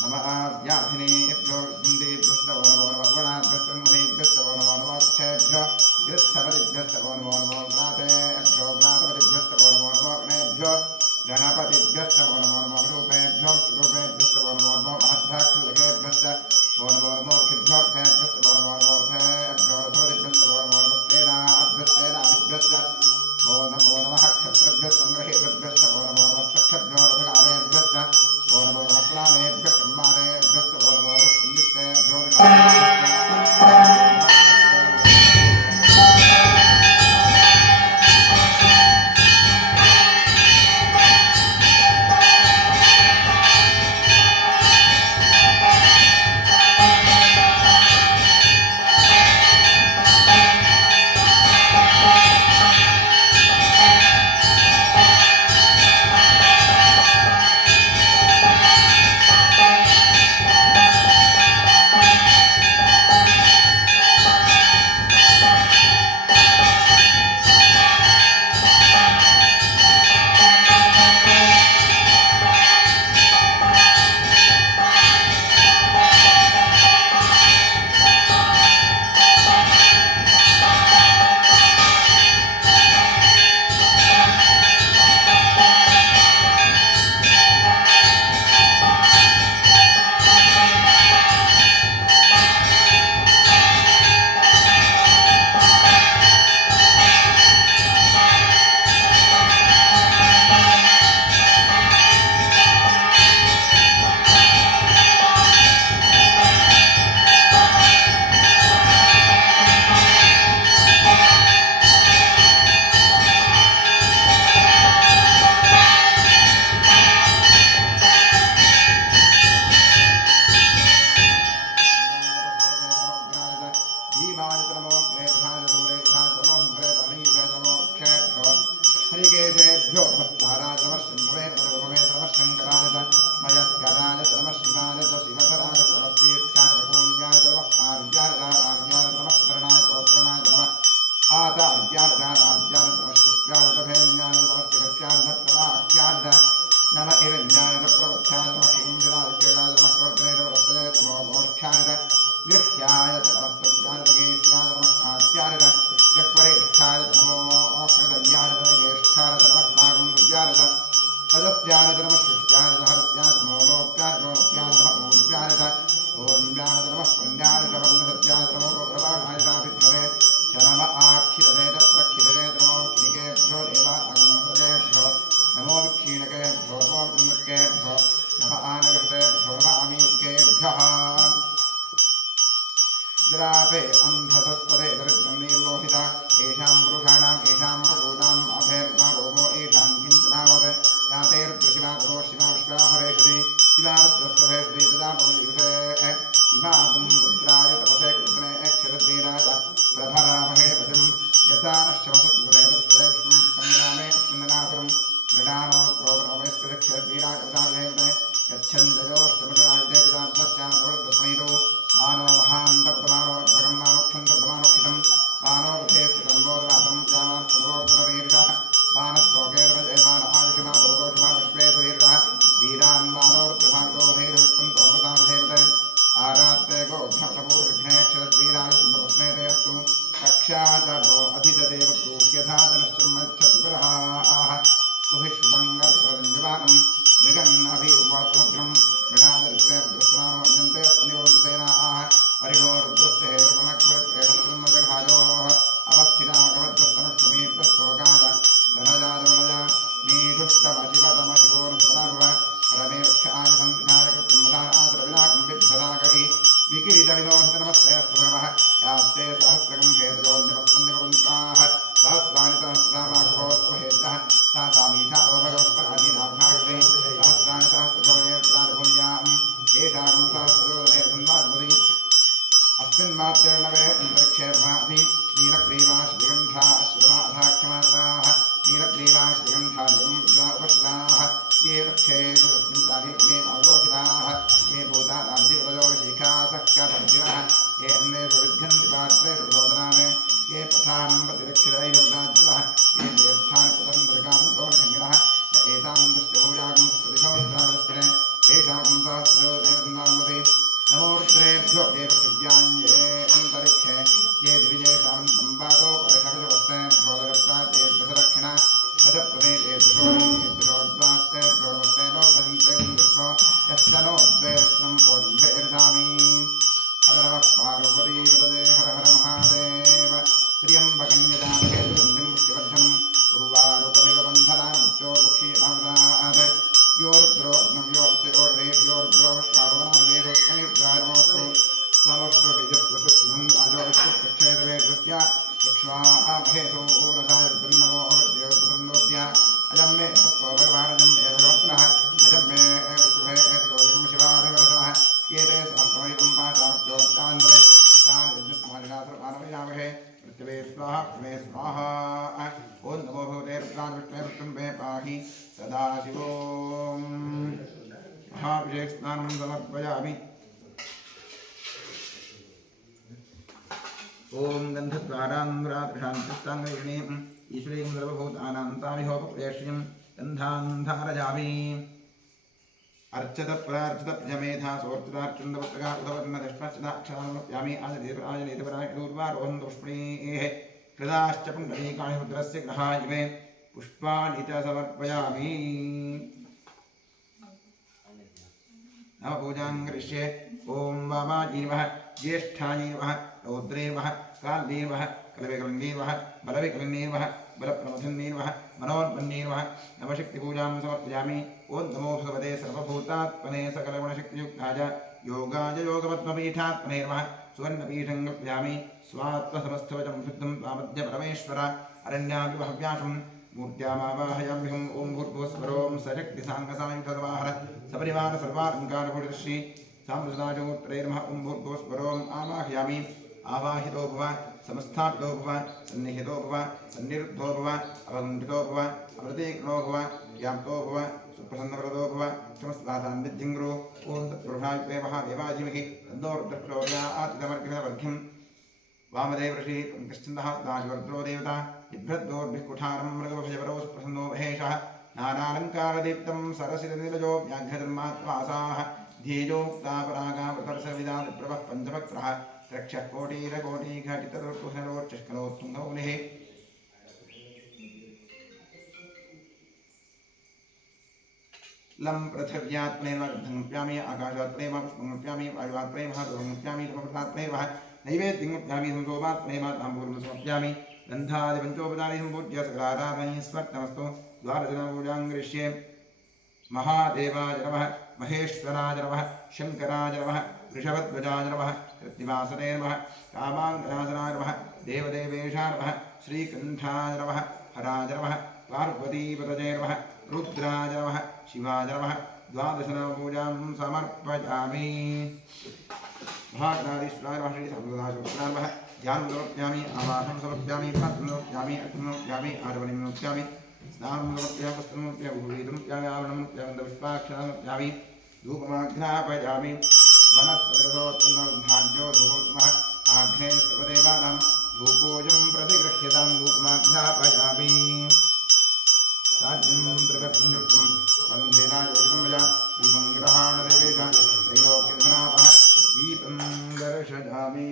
नमः व्याधिनेभ्यो हिन्देभ्यश्च नमो नमः गुणाभ्यश्च मुनेभ्यश्च नमो नमः क्षेभ्यो गृत्सपतिभ्यश्च नमो नमः व्रातेभ्यो व्रातपतिभ्यश्च नमो नमः गणेभ्यो गणपतिभ्यश्च नमो नमः रूपेभ्यो स्वरूपेभ्यश्च नमो नमः महद्भ्यश्च नमो नमः ऋषिभ्यो अर्थेभ्यश्च नमो नमः अर्थेभ्यो रथपतिभ्यश्च नमो नमः सेनाभ्यश्च नमो नमः क्षत्रिभ्यः सङ्ग्रहेभ्यश्च नमो नमः सक्षभ्यो रथकारेभ्यश्च नमो नमः स्नानेभ्यः ब्रह्मानेभ्यश्च नमो नमः पुण्यस्तेभ्यो हरिकेशेभ्यो नमस्काराय नमः शम्भवे नमः शङ्कराय मयस्कराय नमः शिवाय शिवधराय नमः तीर्थ्याय गोल्याय नमः पार्याय नमः सुतरणाय पौत्रणाय नमः आचार्याय नमः शिष्याय भेन्याय नमः शिखस्याय प्रवाख्याय नमः हिरण्याय प्रवत्याय नमः शिंगिराय केलाय नमः प्रवर्तने नमः नमो मोक्षाय गृह्याय नमस्तव्याय गेष्याय नमः आचार्य गह्वरेष्ठाय नमो अकृतज्ञाय ज्येष्ठाय नमः भागं गुज्याय तदस्याय नमः सृष्ट्याय हरत्याय नमो लोप्याय लोप्याय नमः ऊर्व्याय ऊर्व्याय नमः पुण्याय वर्णसत्याय नमो प्रभावाय विद्महे शनम आक्षिरे प्रक्षिरे नमो क्षिणिकेभ्यो देवागमहृदेभ्यो नमो विक्षीणकेभ्यो नमो विमुक्केभ्यो द्रापे अन्धसत्पदे दरिद्रं निर्लोहिता येषां पुरुषाणाम् येषां प्रभूताम् अभेर्मा रोगो येषां किञ्चनावत् यातेर्दृशिवादरो शिवा विश्वा हरेषति शिवारुद्रस्य भेषति तदा भवति इमागुं रुद्राय तपसे कृष्णे क्षरद्वीराय प्रभरामहे पतिं यथा नश्यवसत्कृते तत्स्ते विष्णुं सङ्ग्रामे अस्मिन्नापुरं मृडानोत्रोदनोमेस्कृतक्षरद्वीराय उदाहरेवते यच्छन्दयोष्टमृडायुधे पिताब्दस्यामृतप्रणीतो मानो महान्तकृतमानोर्भगं मानोक्षन्तमानोक्षितं मानो वृथेष्टितं बोधवासं जामास्तनोर्धररीर्षः मानस्तोकेन्द्रजयमान आयुषिमानोगोषमानश्वेतरीर्षः वीरान् मानोर्धभागोधैर्हस्तन्तोर्वतामधेवते आरात्ते गोघ्नपूर्विघ्नेक्षरद्वीरायुन्दवस्मेते अस्तु रक्षाचरो अधितदेव क्रूह्यथा जनश्चर्मच्छद्विरहाः स्तुभिश्रुतङ्गर्भरञ्जवानं मृगन्नभिवात्मग्रं मृणादरित्रे दृष्टमानमर्जन्ते अस्मनिवन्तसेनाः परिणो रुद्रस्य हेतुर्वणक्वैषत्सन्मजघायोः अवस्थितामकवद्वस्तनुष्टमीष्टस्तोकाय धनजाजवलजा नीढुष्टमशिवतमशिवोर्स्वरार्व परमे वक्षाय सन्तिधाय कृत्यम्बधाराद्रविनाकं बिभ्रदाकहि विकिरीतविनोहितनमस्ते भगवः यास्ते सहस्रकं हेतजोऽन्यवस्पन्दिवन्ताः सहस्राणि सहस्रामाघोस्तमहेतः सा सामीठा भगवत्पराधीनाभागते सहस्राणि सहस्रजोनेत्राणि भूम्यां येषाकं सहस्रजोदने सन्मात्मति अस्मिन्मात्यर्णवे अन्तरिक्षेर्वाधि नीलग्रीवाश्रिगण्ठा अश्रुवाधाक्षमात्राः नीलग्रीवाश्रिगण्ठा उपश्राः ये वृक्षेषु तस्मिन्दानीमेवावलोकिताः ये भूतानामधिवरजोषिखासख्यपर्धिनः ये अन्येषु विद्यन्ति पात्रेषु रोदनान् ये पथान् प्रतिरक्षितैरवदाज्यः ये तीर्थानि पतन्त्रिकावन्तोर्षङ्गिनः एतावन्तश्च भूयागं सदिशोष्टावस्त्रे तेषाकं सहस्रजोदेवसन्नान्मते नमोर्त्रेभ्यो ये पृथिव्याञ्ये अन्तरिक्षे ये दिविजेषामन्तं वातो परशकशवस्तेभ्यो दरप्रातेर्दशदक्षिणा दशप्रदेशेभ्योर्द्वास्तेभ्यो नमस्ते लोकजन्ते विष्णो यश्च नो द्वेष्णं ओजम्भेर्धामि हर नमः पार्वतीपतये हर हर महादेव त्र्यम्बकं यजामहे सुगन्धिं पुष्टिवर्धनम् उर्वारुकमिव बन्धनान् मृत्योर्मुक्षीमामृतात् योरुद्रो अग्नव्योऽप्सयोर्देव्योरुद्रो श्रावणामदेशोऽस्मैर्द्रायमोऽस्तु समष्टुभिजस्वसुन्दाजोविष्णुक्षेत्रवेत्रस्य यक्ष्वामहेसो ऊरसाय रुद्रन्नमो अवद्योत्पसन्दोऽस्य अयं मे हस्तो भगवानजं मे भगवत्पुनः अयं मे विष्णुभे एषोजं शिवाधिवरसनः ये ते सहस्रमयुगं पाशामत्योच्चान्तरे तान् यज्ञसमाधिनाथमानवयामहे पृथिवे स्वाहा पृथिवे स्वाहा ॐ नमो भगवते रुद्राय विष्णवे विष्णुं मे पाहि सदाशिवों महाभिषेकस्नानं समर्पयामि ओम गन्धद्वारान्ध्रात्रिशान्तिष्टाङ्गयिणीम् ईश्वरीं सर्वभूतानां तामिहोपप्रेष्यं गन्धान्धारयामि अर्चत प्रार्चित प्रजमेधा सोर्चितार्चन्दवत्तगा उदवर्णदष्टचदाक्षरामप्यामि आजनीतपरायणूर्वारोहन्तपुष्पणीः कृदाश्च पुण्डरीकाणि रुद्रस्य ग्रहाय मे पुष्पाणि च समर्पयामि नवपूजां करिष्ये ॐ वामाजीवः ज्येष्ठाजीवः रौद्रेवः काल्येवः कलविकलन्येवः बलविकलन्येवः बलप्रमथन्येवः मनोन्मन्येवः नवशक्तिपूजां समर्पयामि ॐ नमो भगवते सर्वभूतात्मने सकलगुणशक्तियुक्ताय योगाय योगपद्मपीठात्मने नमः सुवर्णपीठं कल्पयामि स्वात्मसमस्तवचं शुद्धं त्वामद्य परमेश्वर अरण्यापि बहव्यासं मूर्त्यामावाहयाम्यहम् ॐ भूर्भुवस्वरों सशक्तिसाङ्गसायुधवाहर सपरिवार सर्वालङ्कारभूषितश्री साम्प्रदायोत्तरे नमः ॐ भूर्भुवस्वरोम् आवाहयामि आवाहितो भव समस्थापितो भव सन्निहितो भव सन्निरुद्धो भव अवगण्डितो भव अप्रतीक्नो भव व्याप्तो भव सुप्रसन्नव्रतो भव क्षमस्वासान्विध्यं गुरु ॐ तत्पुरुषाय महादेवाजिमहि तन्दोर्दक्षोर्यातितमर्घ्यवर्घ्यं वामदेवऋषि कृष्णन्दः दाशवर्द्रो देवता बिभ्रद्दोर्भिकुठारं मृगभजवरो सुप्रसन्नो महेशः नानालङ्कारदीप्तं सरसितनिलजो व्याघ्रधर्मात्मासाः ध्येयो मुक्तापरागावृतर्सविदा विप्रभः पञ्चभक्त्रः रक्षः कोटिरकोटिघटितदुर्कुशलोच्चष्कलोत्तुङ्गौलिः लं पृथिव्यात्मनेव गन्धमुप्यामि आकाशात्मनेव पुष्पमुप्यामि वायुवात्मनेव दोहमुप्यामि तमपृतात्मनेव नैवेद्यमुप्यामि संसोमात्मनेव ताम्बूलं समर्पयामि गन्धादिपञ्चोपचारे सम्पूज्य सकलाराधनैः स्मर्तमस्तु द्वादशपूजां करिष्ये महादेवाय नमः महेश्वराय नमः शङ्कराय नमः वृषभध्वजाय नमः कृत्तिवासने नमः कामाङ्गनाशनाय नमः देवदेवेशाय नमः श्रीकण्ठाय नमः हराय नमः पार्वतीपतये नमः रुद्राय नमः शिवाय नमः द्वादशनामपूजां समर्पयामि महागणाधीश्वराय नमः श्री सर्वदाशिवाय नमः ध्यानं समर्पयामि आवाहनं समर्पयामि पात्रं समर्पयामि अर्घ्यं समर्पयामि आचमनीं समर्पयामि स्नानं समर्पयामि वस्त्रं समर्पयामि भूषितं समर्पयामि आवरणं समर्पयामि पुष्पाक्षरं समर्पयामि धूपमाघ्रापयामि वनस्पतिरसोत्पन्नोद्धान्यो धूपोत्मः आघ्ने सर्वदेवानां धूपोऽयं प्रतिगृह्यतां धूपमाघ्रापयामि राज्यं प्रगतं युक्तं वन्देना योगितं मया दीपं ग्रहाणदेवेश त्रैलोक्यधनापः दीपं दर्शयामि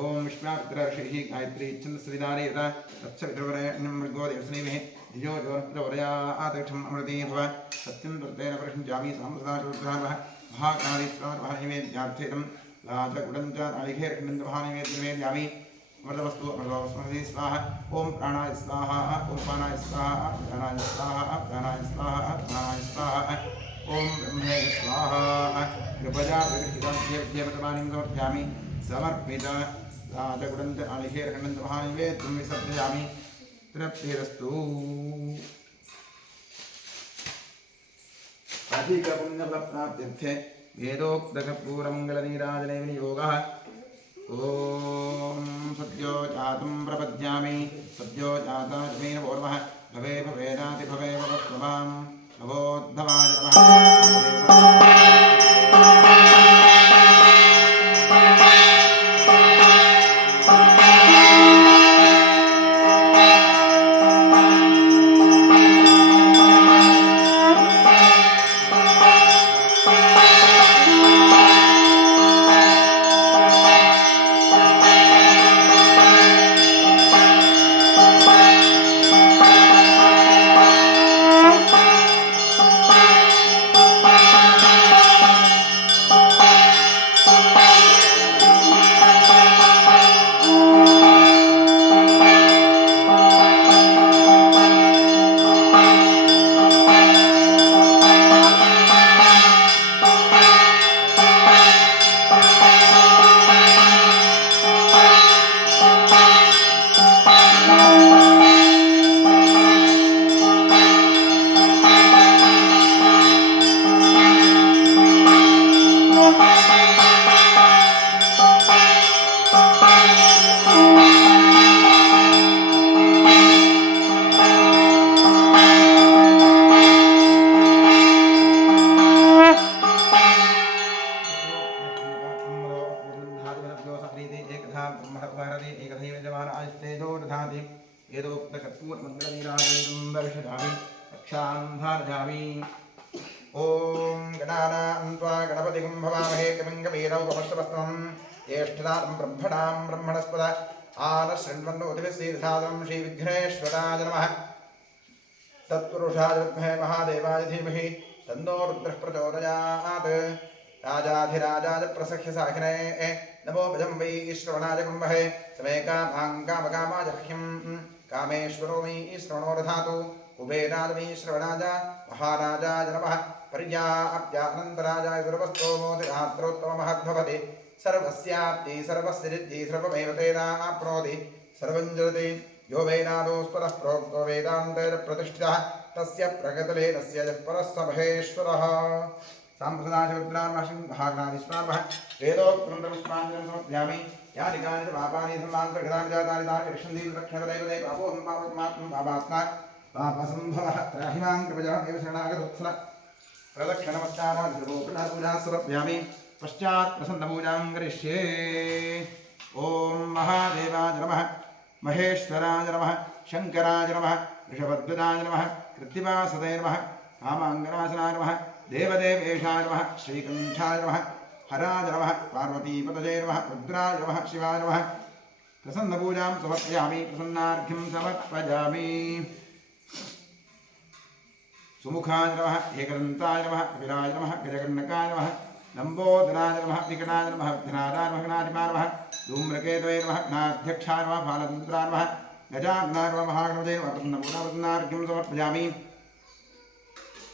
ओम विष्णुर्षि गायत्री छंदस्विदारे यथा तत्सवितुर्वरेण्यं मृगो देवस्नेमिः धियो ज्योतिर्वरयातक्षम् अमृते भव सत्यं तत्तेन प्रश्नजामि साम्प्रदायशोत्रामः महाकालीश्वरः नैवेद्यार्थेदं लाजगुडं च नालिकेर्खण्डमहानैवेद्यमेद्यामि अमृतवस्तु अमृतवस्महति स्वाहा ओम प्राणाय स्वाहा ओम पानाय स्वाहा प्राणाय स्वाहा प्राणाय स्वाहा प्राणाय स्वाहा ओम ब्रह्मे स्वाहा कृपया विरहितान्येभ्यमतमानिं समर्पयामि समर्पित राजगुडं च नालिकेर्खण्डं महानैवेद्यं विसर्जयामि तृप्तिरस्तु अधिकपुण्यफलप्राप्त्यर्थे वेदोक्तकर्पूरमङ्गलनीराजने विनियोगः ओम सद्यो जातं प्रपद्यामि सद्यो जातात्मेन पूर्वः भवे भवेदाति भवे भवत्वमां भवोद्धवाय ओम गणानां त्वा गणपतिं भवामहे कविं कवीरमुपमश्रवस्तमं ज्येष्ठदां ब्रह्मणां ब्रह्मणस्पद आनशृण्वन्नोतिभिस्सीदसादनं श्रीविघ्नेश्वराय नमः तत्पुरुषाय विद्महे महादेवाय धीमहि तन्नो रुद्रः प्रचोदयात् राजाधिराजाय प्रसख्य साखिने नमो भजं वै श्रवणाय कुम्भहे समे कामां कामकामाय ह्यं कामेश्वरो वै श्रवणो दधातु कुबेराय श्रवणाय महाराजाय नमः पर्याप्त्यानन्तराजाय गुरुवस्तोमोतिरात्रोत्तममहद्भवति सर्वस्याप्ति सर्वस्य सिद्धिः सर्वमेव तेनाप्नोति सर्वं जगति यो वेदादोस्पदः प्रोक्तो वेदान्तेन प्रतिष्ठितः तस्य प्रगतलेनस्य यः परः स महेश्वरः साम्प्रदायरुद्रान्महं महागणाधीश्वरः वेदोक्तमन्त्रपुष्पाञ्जलिं समर्पयामि यानि कानि च पापानि धर्मानि प्रगतानि जातानि तानि रक्षन्ति रक्षणपदे पापोऽहं पापमात्मं पापात्मा पापसम्भवः त्राहिमां कृपया एव शरणागतवत्सल प्रदक्षिणमस्तारापूजा समर्पयामि पश्चात् प्रसन्नपूजां करिष्ये ओम महादेवाय नमः महेश्वराय नमः शंकराय नमः ऋषभध्वजाय नमः कृत्तिवासते नमः कामाङ्गनाशनाय नमः देवदेवेशाय नमः श्रीकण्ठाय नमः हराय नमः पार्वतीपतये नमः रुद्राय नमः शिवाय नमः प्रसन्नपूजां समर्पयामि प्रसन्नार्घ्यं समर्पयामि सुमुखाय नमः एकदन्ताय नमः कपिलाय नमः गजकर्णकाय नमः लंबोदराय नमः विकटाय नमः विघ्नादाय नमः गणाधिपाय नमः धूम्रकेतवे नमः गणाध्यक्षाय नमः बालतन्त्राय नमः गजाग्नाय नमः महागणपतये नमः प्रसन्नपूजार्घ्यं समर्पयामि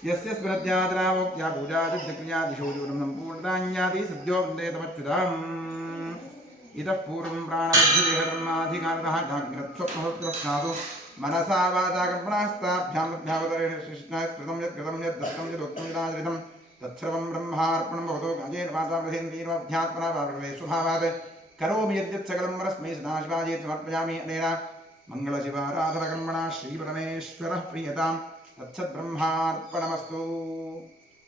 यस्य स्मृत्याद्रावोक्त्या पूजादिक्रिया दिशो दूरं सम्पूर्णतान्याति सद्यो वन्दे तमच्युताम् इतः पूर्वं प्राणबुद्धिदेहधर्माधिकारतः जाग्रत्स्वप्नहोत्रस्नातु मनसा वाचा कर्मणास्ताभ्यामभ्यावतरेण कृष्णाय स्मृतं यत् कृतं यत् दत्तं यदुक्तं यदाचरितं तत्सर्वं ब्रह्मार्पणं भवतो गाजेन वाचा प्रथेन्द्रियमध्यात्मना वाप्रवे स्वभावात् करोमि यद्यत् सकलं परस्मै सदाशिवाजेत् समर्पयामि अनेन मङ्गलशिवाराधनकर्मणा श्रीपरमेश्वरः प्रीयतां तत्सद्ब्रह्मार्पणमस्तु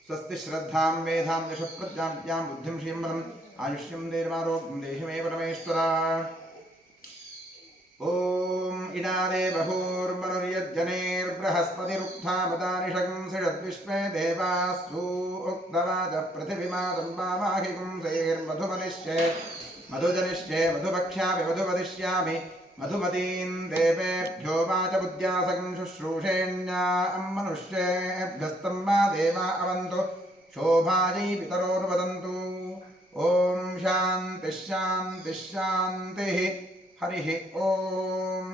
स्वस्ति श्रद्धां मेधां यशः प्रज्ञां विद्यां बुद्धिं श्रियं बलम् आयुष्यं देवारोग्यं देहि मे परमेश्वर ॐ इडादे बहूर्मनुर्यज्जनेर्बृहस्पतिरुक्था मदानिषंसिषद्विश्वे देवास्तु उक्तवाचः पृथिवीमादं वामाहिपुंसैर्मधुमनिश्चे मधुजनिश्चे मधुभक्ष्यामि मधुवदिष्यामि मधुमतीं देवेभ्यो वाचबुद्ध्यासकं शुश्रूषेण्यां मनुष्येभ्यस्तं मा देवा अवन्तु शोभायै पितरोर्वदन्तु ॐ शान्तिः शान्तिः शान्तिः हरिः ॐ